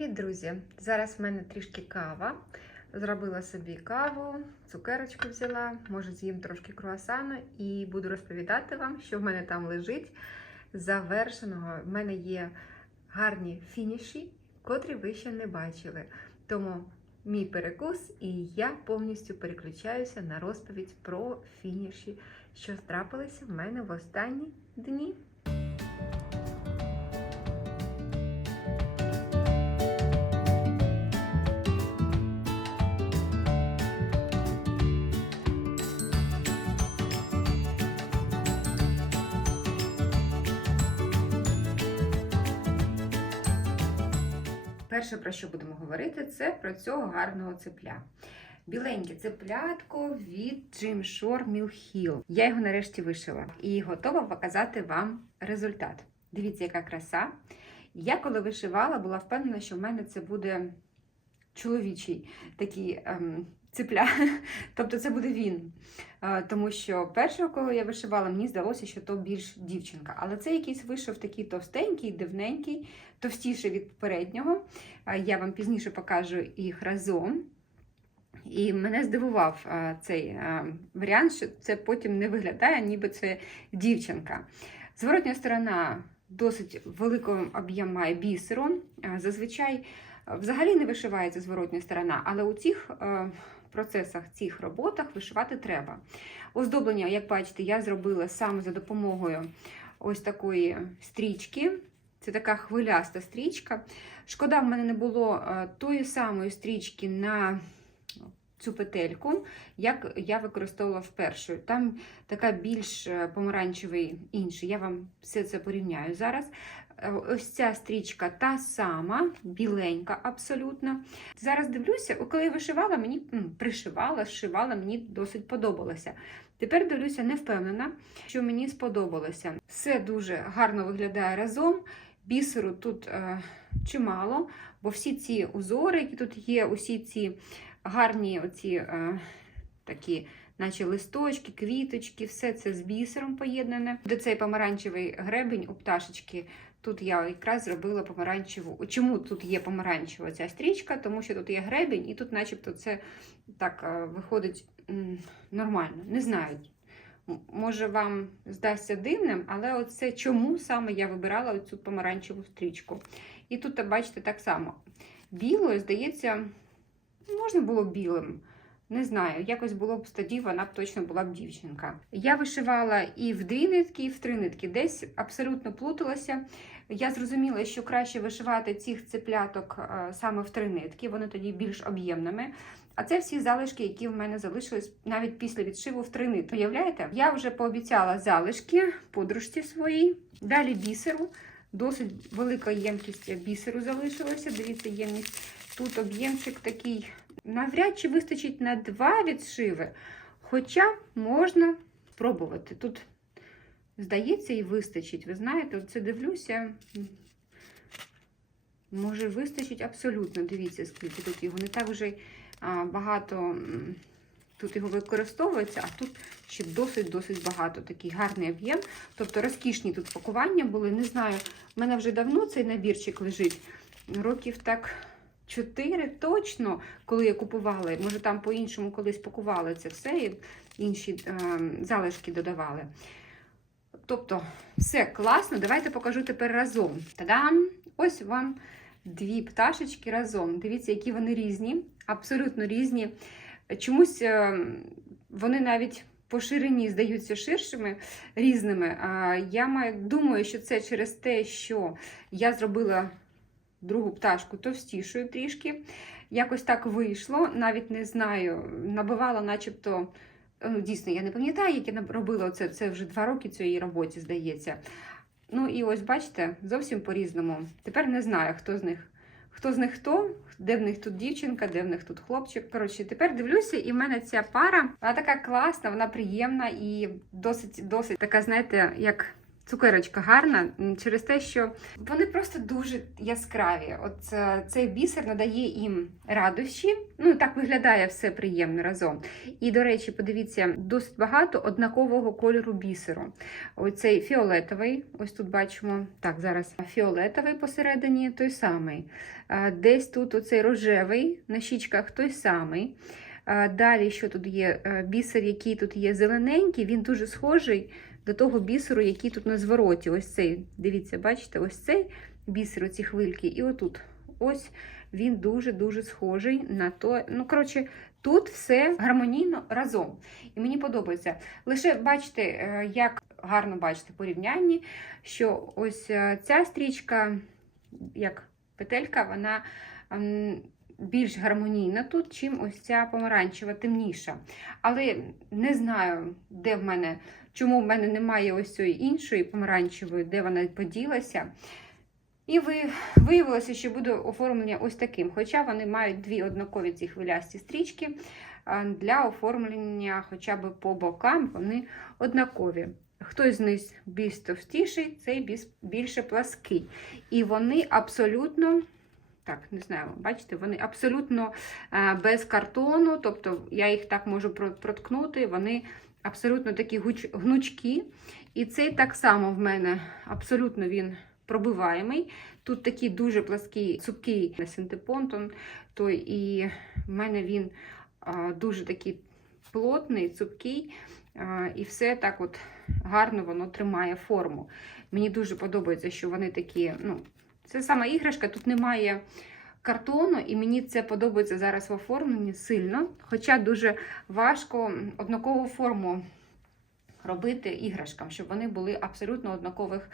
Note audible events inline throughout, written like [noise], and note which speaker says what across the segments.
Speaker 1: Привіт, друзі! Зараз в мене трішки кава. Зробила собі каву, цукерочку взяла, може з'їм трошки круасану і буду розповідати вам, що в мене там лежить завершеного. В мене є гарні фініші, котрі ви ще не бачили. Тому мій перекус, і я повністю переключаюся на розповідь про фініші, що трапилися в мене в останні дні. Перше, про що будемо говорити, це про цього гарного цепля. Біленьке цеплятко від Jim Shore Mill Hill. Я його нарешті вишила і готова показати вам результат. Дивіться, яка краса. Я коли вишивала, була впевнена, що в мене це буде чоловічий такий ем, цепля. [laughs] Тобто це буде він. Е, тому що першого, кого я вишивала, мені здалося, що то більш дівчинка. Але це якийсь вийшов такий товстенький, дивненький, товстіший від попереднього. Е, Я вам пізніше покажу їх разом. І мене здивував а, цей варіант, що це потім не виглядає, ніби це дівчинка. Зворотня сторона досить великий об'єм має бісеру. Зазвичай взагалі не вишивається зворотня сторона, але у цих процесах, цих роботах вишивати треба. Оздоблення, як бачите, я зробила саме за допомогою ось такої стрічки. Це така хвиляста стрічка. Шкода, в мене не було а, тої самої стрічки на цю петельку, як я використовувала вперше. Там така більш е, помаранчевий інший. Я вам все це порівняю зараз. Е, Ось ця стрічка та сама, біленька абсолютно. Зараз дивлюся, коли я вишивала, мені пришивала, зшивала, мені досить подобалося. Тепер дивлюся, не впевнена, що мені сподобалося. Все дуже гарно виглядає разом. Бісеру тут е, чимало, бо всі ці узори, які тут є, усі ці гарні оці е, такі, наче листочки, квіточки, все це з бісером поєднане. Де цей помаранчевий гребень у пташечки. Тут я якраз зробила помаранчеву. Чому тут є помаранчева ця стрічка? Тому що тут є гребень, і тут, начебто, це так е, виходить нормально. Не знаю. Може, вам здасться дивним, але оце чому саме я вибирала цю помаранчеву стрічку. І тут, бачите, так само. Білою, здається, можна було білим. Не знаю, якось було б тоді, вона б точно була б дівчинка. Я вишивала і в дві нитки, і в три нитки. Десь абсолютно плуталася. Я зрозуміла, що краще вишивати цих цепляток е, саме в три нитки, вони тоді більш об'ємними. А це всі залишки, які в мене залишились навіть після відшиву в три нитки. Уявляєте? Я вже пообіцяла залишки подружці своїй. Далі бісеру. Досить велика ємкість бісеру залишилася. Дивіться, ємність. Тут об'ємчик такий навряд чи вистачить на два відшиви, хоча можна спробувати. Тут, здається, і вистачить. Ви знаєте, це дивлюся. Може, вистачить абсолютно. Дивіться, скільки тут його. Не так вже багато тут його використовується, а тут ще досить-досить багато. Такий гарний об'єм. Тобто розкішні тут пакування були. Не знаю, в мене вже давно цей набірчик лежить. Років так. Чотири точно, коли я купувала, може там по-іншому колись пакували це все, і інші е, залишки додавали. Тобто, все класно. Давайте покажу тепер разом. Та-дам! Ось вам дві пташечки разом. Дивіться, які вони різні, абсолютно різні. Чомусь е, вони навіть по ширині здаються ширшими, різними. Я маю, думаю, що це через те, що я зробила другу пташку товстішою трішки. Якось так вийшло, навіть не знаю, набивала, начебто, ну, дійсно, я не пам'ятаю, як я робила це, це вже два роки цієї роботі, здається. Ну і ось, бачите, зовсім по-різному. Тепер не знаю, хто з них. Хто з них хто, де в них тут дівчинка, де в них тут хлопчик. Коротше, тепер дивлюся, і в мене ця пара, вона така класна, вона приємна і досить, досить така, знаєте, як Цукерочка гарна через те, що вони просто дуже яскраві. От е, цей бісер надає їм радощі. Ну так виглядає все приємно разом. І, до речі, подивіться, досить багато однакового кольору бісеру. Оцей фіолетовий, ось тут бачимо. Так, зараз фіолетовий посередині той самий. Десь тут оцей рожевий на щічках той самий. Далі, що тут є? Е, Бісер, який тут є зелененький, він дуже схожий до того бісеру, який тут на звороті. Ось цей, дивіться, бачите, ось цей бісер, оці хвильки, і отут. Ось він дуже-дуже схожий на то. Ну, коротше, тут все гармонійно разом. І мені подобається. Лише бачите, е, як гарно бачите порівнянні, що ось е, ця стрічка, як петелька, вона більш гармонійна тут, чим ось ця помаранчева, темніша. Але не знаю, де в мене, чому в мене немає ось цієї іншої помаранчевої, де вона поділася. І ви, виявилося, що буде оформлення ось таким. Хоча вони мають дві однакові ці хвилясті стрічки. Для оформлення хоча б по бокам вони однакові. Хтось з них більш товстіший, цей більше плаский. І вони абсолютно, так, не знаю, бачите, вони абсолютно е, без картону, тобто я їх так можу проткнути, вони абсолютно такі гуч- гнучкі. І цей так само в мене абсолютно він пробиваємий. Тут такий дуже плаский, цупкий синтепонтон, то і в мене він а, дуже такий плотний, цупкий, а, і все так от гарно воно тримає форму. Мені дуже подобається, що вони такі. ну, Це сама іграшка, тут немає картону, і мені це подобається зараз в оформленні сильно. Хоча дуже важко однакову форму робити іграшкам, щоб вони були абсолютно однакових,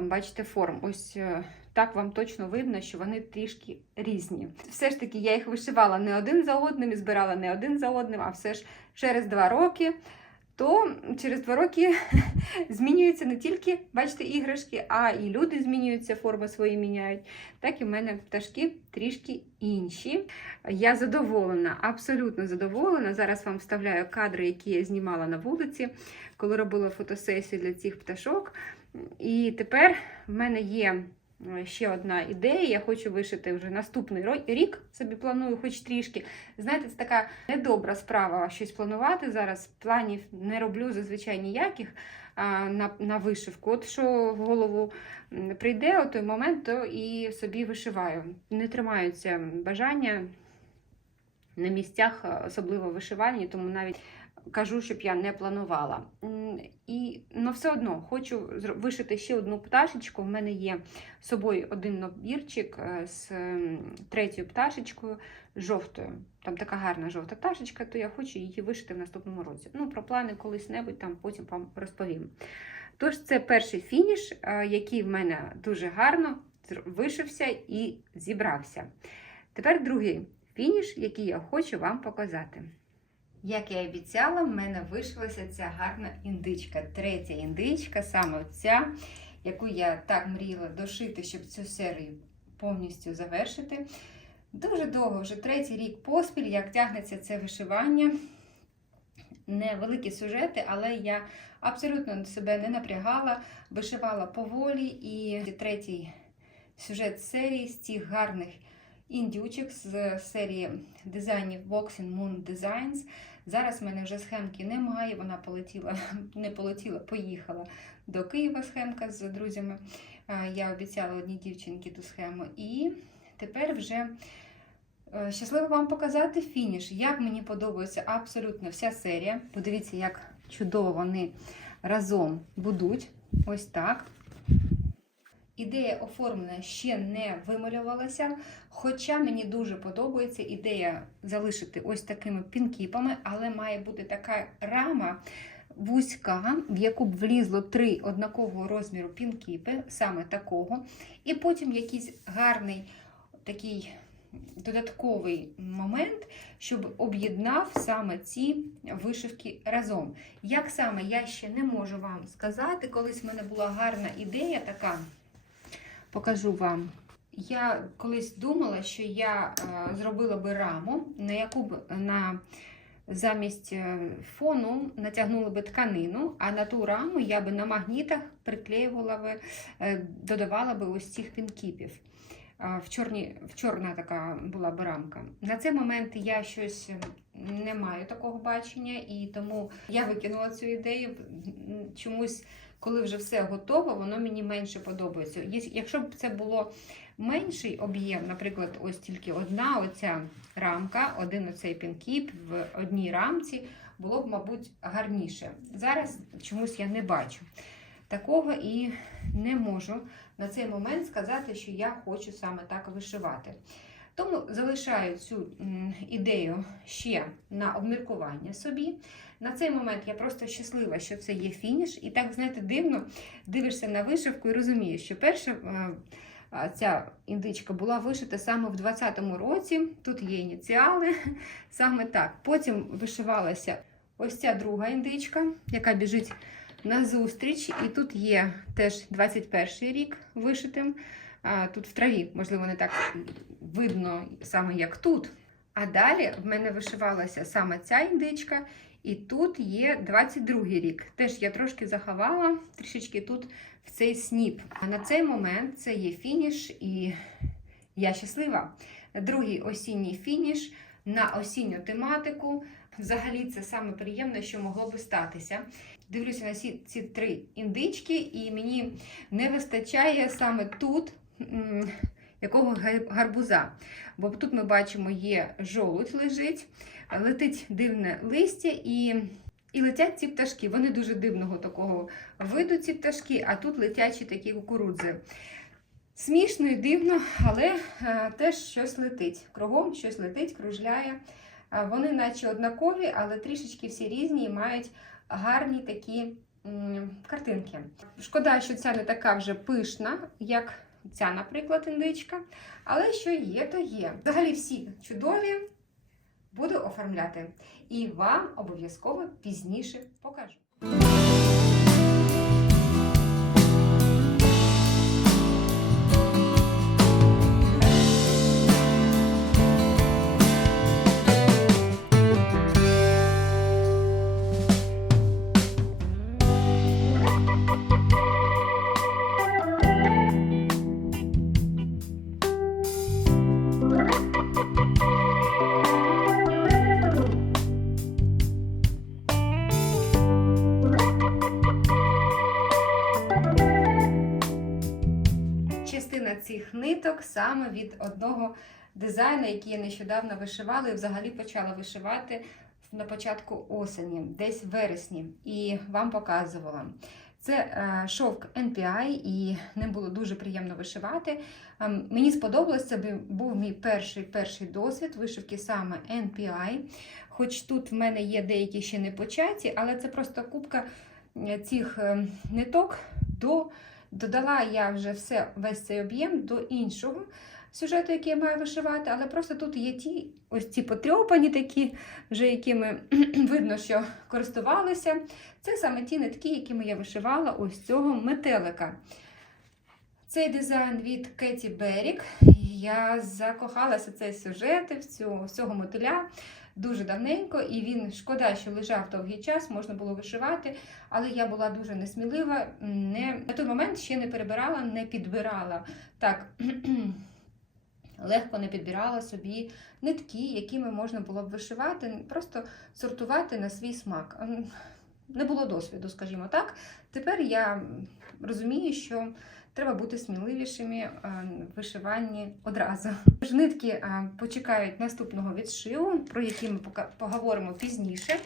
Speaker 1: бачите, форм. Ось е, так вам точно видно, що вони трішки різні. Все ж таки, я їх вишивала не один за одним і збирала не один за одним, а все ж через два роки. То через два роки [laughs] змінюються не тільки, бачите, іграшки, а і люди змінюються, форми свої міняють. Так і в мене пташки трішки інші. Я задоволена, абсолютно задоволена. Зараз вам вставляю кадри, які я знімала на вулиці, коли робила фотосесію для цих пташок. І тепер в мене є ще одна ідея. Я хочу вишити вже наступний рік. Собі планую, хоч трішки. Знаєте, це така недобра справа щось планувати зараз. Планів не роблю зазвичай ніяких на, на вишивку. От що в голову прийде у той момент, то і собі вишиваю. Не тримаються бажання на місцях, особливо вишивальні, тому навіть кажу, щоб я не планувала. І ну, все одно хочу вишити ще одну пташечку. В мене є з собою один набірчик е, з третьою пташечкою жовтою. Там така гарна жовта пташечка, то я хочу її вишити в наступному році. Ну, про плани колись-небудь там потім вам розповім. Тож, це перший фініш, е, який в мене дуже гарно вишився і зібрався. Тепер другий фініш, який я хочу вам показати. Як я і обіцяла, в мене вишилася ця гарна індичка. Третя індичка, саме ця, яку я так мріяла дошити, щоб цю серію повністю завершити. Дуже довго, вже третій рік поспіль, як тягнеться це вишивання. Невеликі сюжети, але я абсолютно себе не напрягала, вишивала поволі. І третій сюжет серії з цих гарних індючок з серії дизайнів Boxing Moon Designs. Зараз в мене вже схемки немає. Вона полетіла, не полетіла, поїхала до Києва схемка з друзями. Я обіцяла одній дівчинці ту схему. І тепер вже е, щасливо вам показати фініш. Як мені подобається абсолютно вся серія. Подивіться, як чудово вони разом будуть. Ось так. Ідея оформлення ще не вималювалася, хоча мені дуже подобається ідея залишити ось такими пінкіпами, але має бути така рама вузька, в яку б влізло три однакового розміру пінкіпи, саме такого, і потім якийсь гарний такий додатковий момент, щоб об'єднав саме ці вишивки разом. Як саме я ще не можу вам сказати, колись в мене була гарна ідея така покажу вам. Я колись думала, що я е, зробила би раму, на яку б на замість е, фону натягнули би тканину, а на ту раму я би на магнітах приклеювала би, е, додавала би ось цих пінкіпів. В, чорні, в чорна така була б рамка. На цей момент я щось не маю такого бачення, і тому я викинула цю ідею. Чомусь, коли вже все готово, воно мені менше подобається. Якщо б це було менший об'єм, наприклад, ось тільки одна оця рамка, один оцей пінкіп в одній рамці, було б, мабуть, гарніше. Зараз чомусь я не бачу такого і не можу на цей момент сказати, що я хочу саме так вишивати. Тому залишаю цю ідею ще на обміркування собі. На цей момент я просто щаслива, що це є фініш. І так, знаєте, дивно дивишся на вишивку і розумієш, що перша е, ця індичка була вишита саме в 20-му році. Тут є ініціали, [laughs] саме так. Потім вишивалася ось ця друга індичка, яка біжить на зустріч. І тут є теж 21 рік вишитим. Тут в траві, можливо, не так видно саме як тут. А далі в мене вишивалася саме ця індичка, і тут є 22 рік. Теж я трошки заховала трішечки тут в цей сніп. А на цей момент це є фініш, і я щаслива. Другий осінній фініш на осінню тематику. Взагалі, це саме приємне, що могло би статися. Дивлюся на ці, ці три індички, і мені не вистачає саме тут якого гарбуза. Бо тут ми бачимо, є жолудь лежить, летить дивне листя і. І летять ці пташки. Вони дуже дивного такого виду, ці пташки, а тут летячі такі кукурудзи. Смішно і дивно, але е, теж щось летить. Кругом щось летить, кружляє. Вони наче однакові, але трішечки всі різні і мають гарні такі картинки. Шкода, що ця не така вже пишна, як ця, наприклад, індичка. Але що є, то є. Взагалі всі чудові. Буду оформляти. І вам обов'язково пізніше покажу. Цих ниток саме від одного дизайну, який я нещодавно вишивала і взагалі почала вишивати на початку осені, десь в вересні, і вам показувала. Це е, шовк NPI, і ним було дуже приємно вишивати. Ем, Мені сподобалось, це був мій перший перший досвід вишивки саме NPI. Хоч тут в мене є деякі ще не початі, але це просто кубка е, цих е, ниток до Додала я вже все, весь цей об'єм до іншого сюжету, який я маю вишивати, але просто тут є ті ось ці потрьопані такі, вже якими [clears throat] видно, що користувалися. Це саме ті нитки, якими я вишивала ось цього метелика. Цей дизайн від Кеті Берік. Я закохалася цей сюжет, в цього мотиля дуже давненько, і він шкода, що лежав довгий час, можна було вишивати, але я була дуже несмілива. Не, на той момент ще не перебирала, не підбирала так. [clears throat] Легко не підбирала собі нитки, якими можна було б вишивати, просто сортувати на свій смак. Ем, Не було досвіду, скажімо так. Тепер я розумію, що треба бути сміливішими е, в вишиванні одразу. Тож Нитки е, почекають наступного відшиву, про який ми поговоримо пізніше.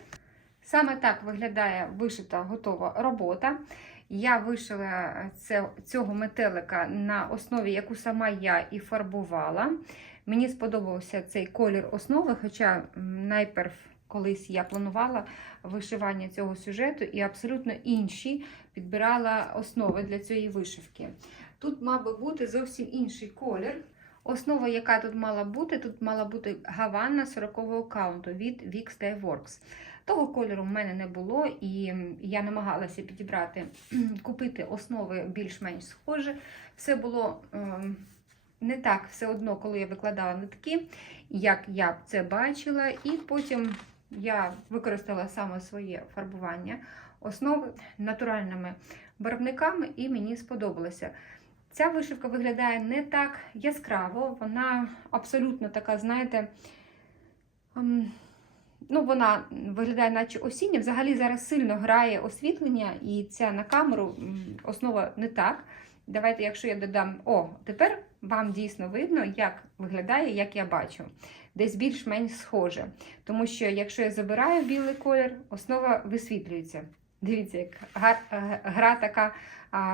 Speaker 1: Саме так виглядає вишита готова робота. Я вишила це, цього метелика на основі, яку сама я і фарбувала. Мені сподобався цей колір основи, хоча найперв колись я планувала вишивання цього сюжету і абсолютно інші підбирала основи для цієї вишивки. Тут мав би бути зовсім інший колір. Основа, яка тут мала бути, тут мала бути гаванна 40-го каунту від Wix Dye Works. Того кольору в мене не було, і я намагалася підібрати, купити основи більш-менш схожі. Все було ем, не так все одно, коли я викладала нитки, як я це бачила. І потім Я використала саме своє фарбування основи натуральними барвниками, і мені сподобалося. Ця вишивка виглядає не так яскраво, вона абсолютно така, знаєте, ем, ну, вона виглядає, наче осіння. Взагалі зараз сильно грає освітлення, і ця на камеру основа не так. Давайте, якщо я додам, о, тепер вам дійсно видно, як виглядає, як я бачу. Десь більш-менш схоже. Тому що якщо я забираю білий колір, основа висвітлюється. Дивіться, як е, гра така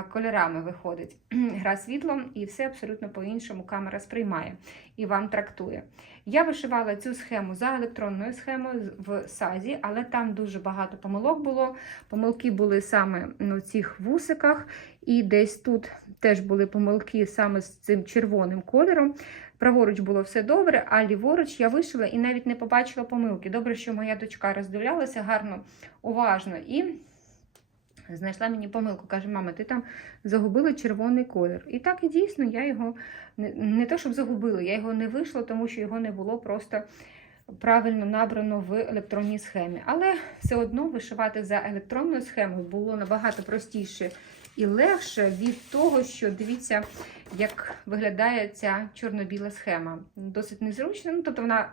Speaker 1: кольорами виходить. [clears throat] Гра світлом і все абсолютно по-іншому камера сприймає і вам трактує. Я вишивала цю схему за електронною схемою в сазі, але там дуже багато помилок було. Помилки були саме на цих вусиках, і десь тут теж були помилки саме з цим червоним кольором. Праворуч було все добре, а ліворуч я вишила і навіть не побачила помилки. Добре, що моя дочка роздивлялася гарно, уважно і знайшла мені помилку. Каже, мама, ти там загубила червоний колір. І так і дійсно я його не, то, щоб загубила, я його не вийшла, тому що його не було просто правильно набрано в електронній схемі. Але все одно вишивати за електронною схемою було набагато простіше і легше від того, що дивіться, як виглядає ця чорно-біла схема. Досить незручно, ну, тобто вона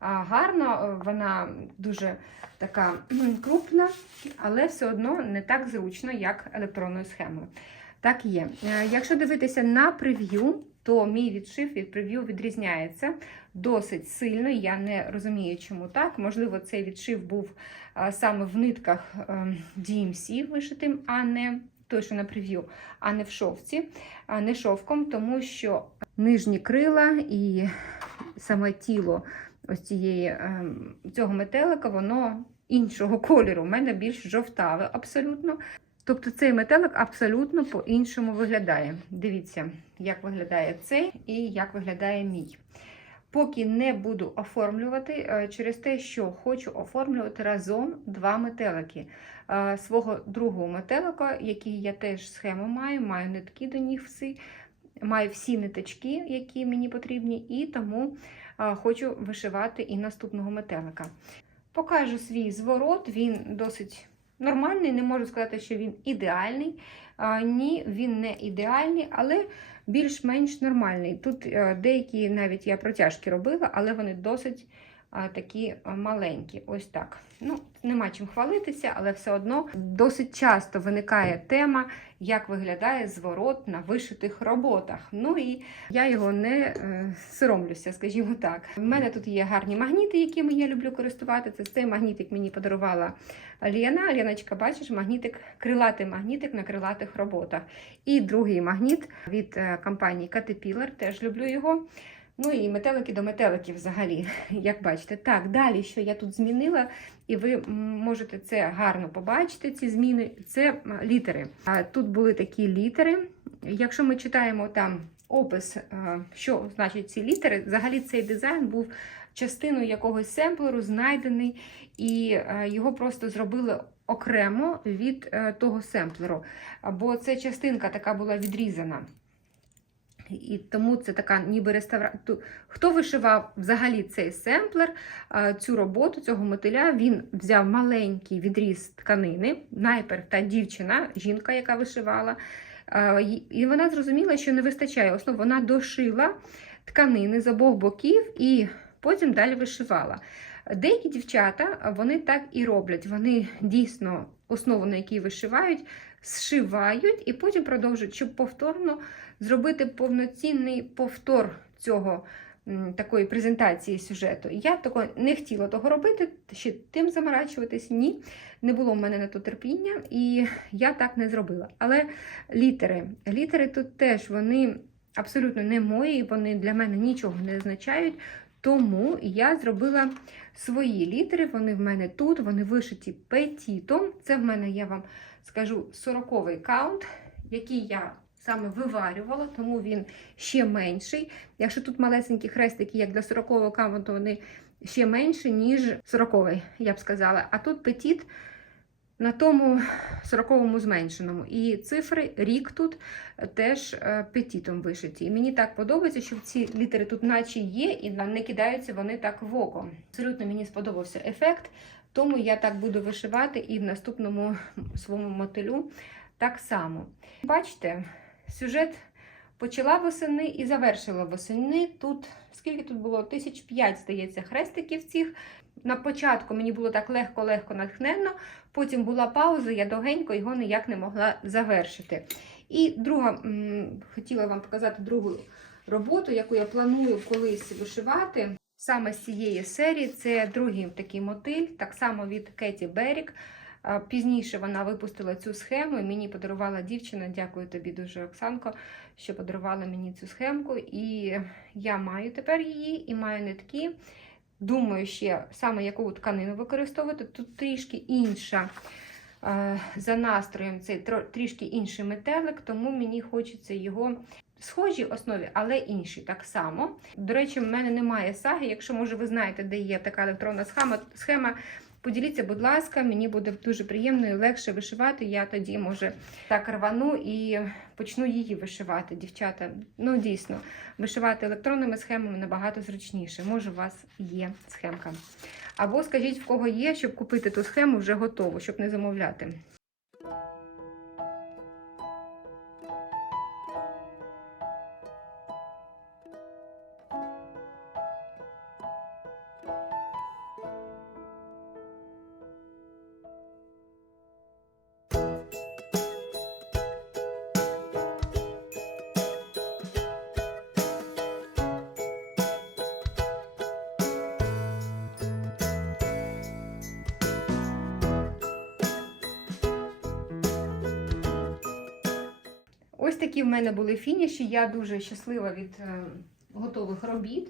Speaker 1: гарна, вона дуже така крупна, але все одно не так зручно, як електронною схемою. Так є. Е, Якщо дивитися на прев'ю, то мій відшив від прев'ю відрізняється досить сильно. Я не розумію, чому так. Можливо, цей відшив був саме в нитках ем, DMC вишитим, а не той, що на прев'ю, а не в шовці, а не шовком, тому що нижні крила і саме тіло ось цієї, ем, цього метелика, воно іншого кольору. У мене більш жовтаве абсолютно. Тобто цей метелик абсолютно по-іншому виглядає. Дивіться, як виглядає цей і як виглядає мій. Поки не буду оформлювати е, через те, що хочу оформлювати разом два метелики. Е, Свого другого метелика, який я теж схему маю, маю нитки до них всі, маю всі ниточки, які мені потрібні, і тому е, хочу вишивати і наступного метелика. Покажу свій зворот, він досить нормальний, не можу сказати, що він ідеальний. А, ні, він не ідеальний, але більш-менш нормальний. Тут е, деякі навіть я протяжки робила, але вони досить такі маленькі. Ось так. Ну, нема чим хвалитися, але все одно досить часто виникає тема, як виглядає зворот на вишитих роботах. Ну і я його не е, соромлюся, скажімо так. У мене тут є гарні магніти, якими я люблю користуватися. Цей магнітик мені подарувала Ліна. Ліночка, бачиш, магнітик, крилатий магнітик на крилатих роботах. І другий магніт від е, компанії Caterpillar, теж люблю його. Ну і метелики до метеликів взагалі, [laughs] як бачите. Так, далі, що я тут змінила, і ви можете це гарно побачити, ці зміни, це літери. Тут були такі літери. Якщо ми читаємо там опис, е, що значить ці літери, взагалі цей дизайн був частиною якогось семплеру, знайдений, і е, його просто зробили окремо від е, того семплеру. Бо це частинка така була відрізана. І тому це така ніби реставрація. Хто вишивав взагалі цей семплер, цю роботу, цього мотиля, він взяв маленький відріз тканини, найпер та дівчина, жінка, яка вишивала. І вона зрозуміла, що не вистачає основ. Вона дошила тканини з обох боків і потім далі вишивала. Деякі дівчата вони так і роблять. Вони дійсно основу, на якій вишивають, зшивають і потім продовжують, щоб повторно зробити повноцінний повтор цього такої презентації сюжету. Я тако не хотіла того робити, ще тим заморачуватись. Ні, не було в мене на то терпіння, і я так не зробила. Але літери, літери тут теж вони абсолютно не мої, вони для мене нічого не означають. Тому я зробила свої літери, вони в мене тут, вони вишиті петітом. Це в мене, я вам скажу, 40-й каунт, який я саме виварювала, тому він ще менший. Якщо тут малесенькі хрестики, як для 40-го каунту, вони ще менші, ніж 40-й, я б сказала. А тут петіт на тому 40-му зменшеному. І цифри рік тут теж е, петітом вишиті. І мені так подобається, що ці літери тут наче є, і не кидаються вони так в око. Абсолютно мені сподобався ефект, тому я так буду вишивати і в наступному своєму мотилю так само. Бачите, сюжет почала восени і завершила восени. Тут скільки тут було? Тисяч п'ять, здається, хрестиків цих. На початку мені було так легко-легко натхненно, потім була пауза, я довгенько його ніяк не могла завершити. І друга, хотіла вам показати другу роботу, яку я планую колись вишивати. Саме з цієї серії це другий такий мотиль, так само від Кеті Берік. Пізніше вона випустила цю схему і мені подарувала дівчина. Дякую тобі дуже, Оксанко, що подарувала мені цю схемку. І я маю тепер її і маю нитки. Думаю, ще саме яку тканину використовувати. Тут трішки інша за настроєм, цей трішки інший метелик, тому мені хочеться його схожій основі, але інший так само. До речі, в мене немає саги. Якщо, може, ви знаєте, де є така електронна схема, схема поділіться, будь ласка, мені буде дуже приємно і легше вишивати. Я тоді, може, так рвану і почну її вишивати, дівчата. Ну, дійсно, вишивати електронними схемами набагато зручніше. Може, у вас є схемка. Або скажіть, в кого є, щоб купити ту схему вже готову, щоб не замовляти. Мене були фініші. Я дуже щаслива від е, готових робіт.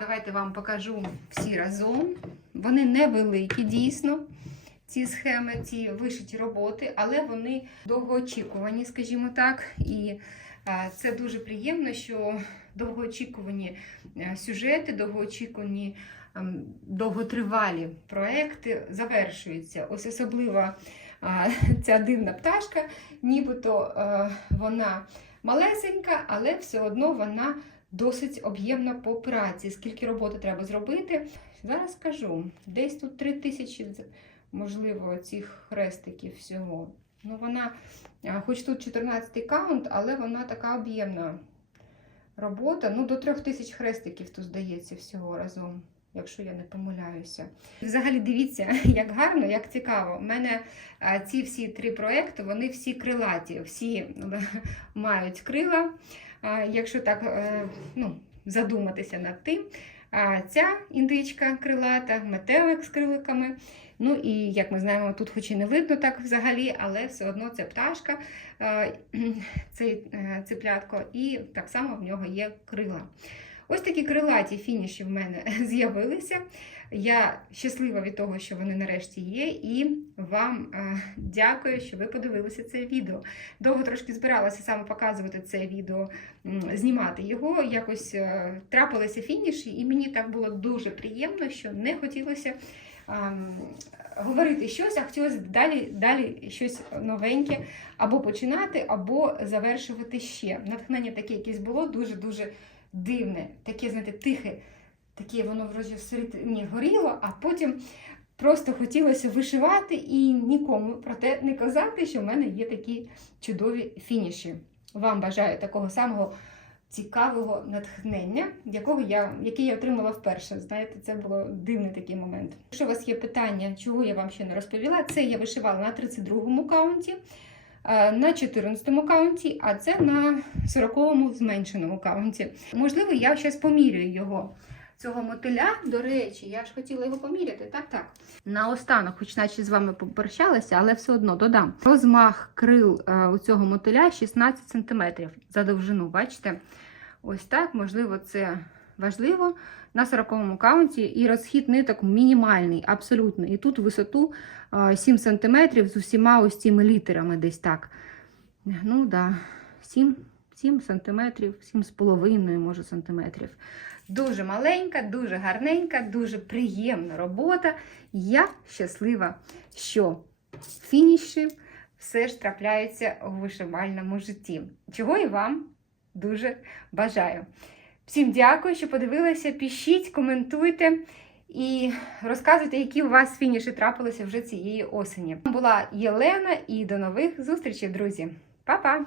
Speaker 1: Давайте вам покажу всі разом. Вони невеликі, дійсно, ці схеми, ці вишиті роботи, але вони довгоочікувані, скажімо так. І е, це дуже приємно, що довгоочікувані е, сюжети, довгоочікувані, ем, довготривалі проекти завершуються. Ось особливо ця дивна пташка, нібито вона малесенька, але все одно вона досить об'ємна по праці. Скільки роботи треба зробити? Зараз скажу. Десь тут 3 тисячі, можливо, цих хрестиків всього. Ну, вона, хоч тут 14 каунт, але вона така об'ємна робота. Ну, до 3 тисяч хрестиків тут здається всього разом. Якщо я не помиляюся. Взагалі дивіться, [laughs] як гарно, як цікаво. У мене ці всі три проекти, вони всі крилаті, всі [laughs] мають крила. Якщо так е, ну, задуматися над тим, ця індичка крилата, метелик з криликами. Ну і як ми знаємо, тут хоч і не видно так взагалі, але все одно це пташка, е, [clears throat] цей е, циплятко, і так само в нього є крила. Ось такі крилаті фініші в мене [laughs] з'явилися. Я щаслива від того, що вони нарешті є, і вам е, дякую, що ви подивилися це відео. Довго трошки збиралася саме показувати це відео, знімати його. Якось е, трапилися фініші, і мені так було дуже приємно, що не хотілося. Говорити щось, а хотілося далі, далі щось новеньке або починати, або завершувати ще. Натхнення таке якесь було дуже-дуже дивне, таке, знаєте, тихе, таке воно вроді всередині горіло, а потім просто хотілося вишивати і нікому про те не казати, що в мене є такі чудові фініші. Вам бажаю такого самого цікавого натхнення, якого я, який я отримала вперше. Знаєте, це було дивний такий момент. Якщо у вас є питання, чого я вам ще не розповіла, це я вишивала на 32-му каунті. Е, На 14 каунті, а це на 40-му зменшеному каунті. Можливо, я зараз поміряю його цього мотиля. До речі, я ж хотіла його поміряти. Так, так. Наостанок, хоч наче з вами попрощалася, але все одно додам. Розмах крил е, у цього мотиля 16 см за довжину. Бачите? Ось так, можливо, це важливо на 40-му каунті. І розхід ниток мінімальний, абсолютно. І тут висоту е, 7 см з усіма ось цими літерами десь так. Ну, да, 7 7 сантиметрів, 7,5 може сантиметрів. Дуже маленька, дуже гарненька, дуже приємна робота. Я щаслива, що фініші все ж трапляються у вишивальному житті. Чого і вам дуже бажаю. Всім дякую, що подивилися. Пишіть, коментуйте і розказуйте, які у вас фініші трапилися вже цієї осені. Була Єлена і до нових зустрічей, друзі. Па-па!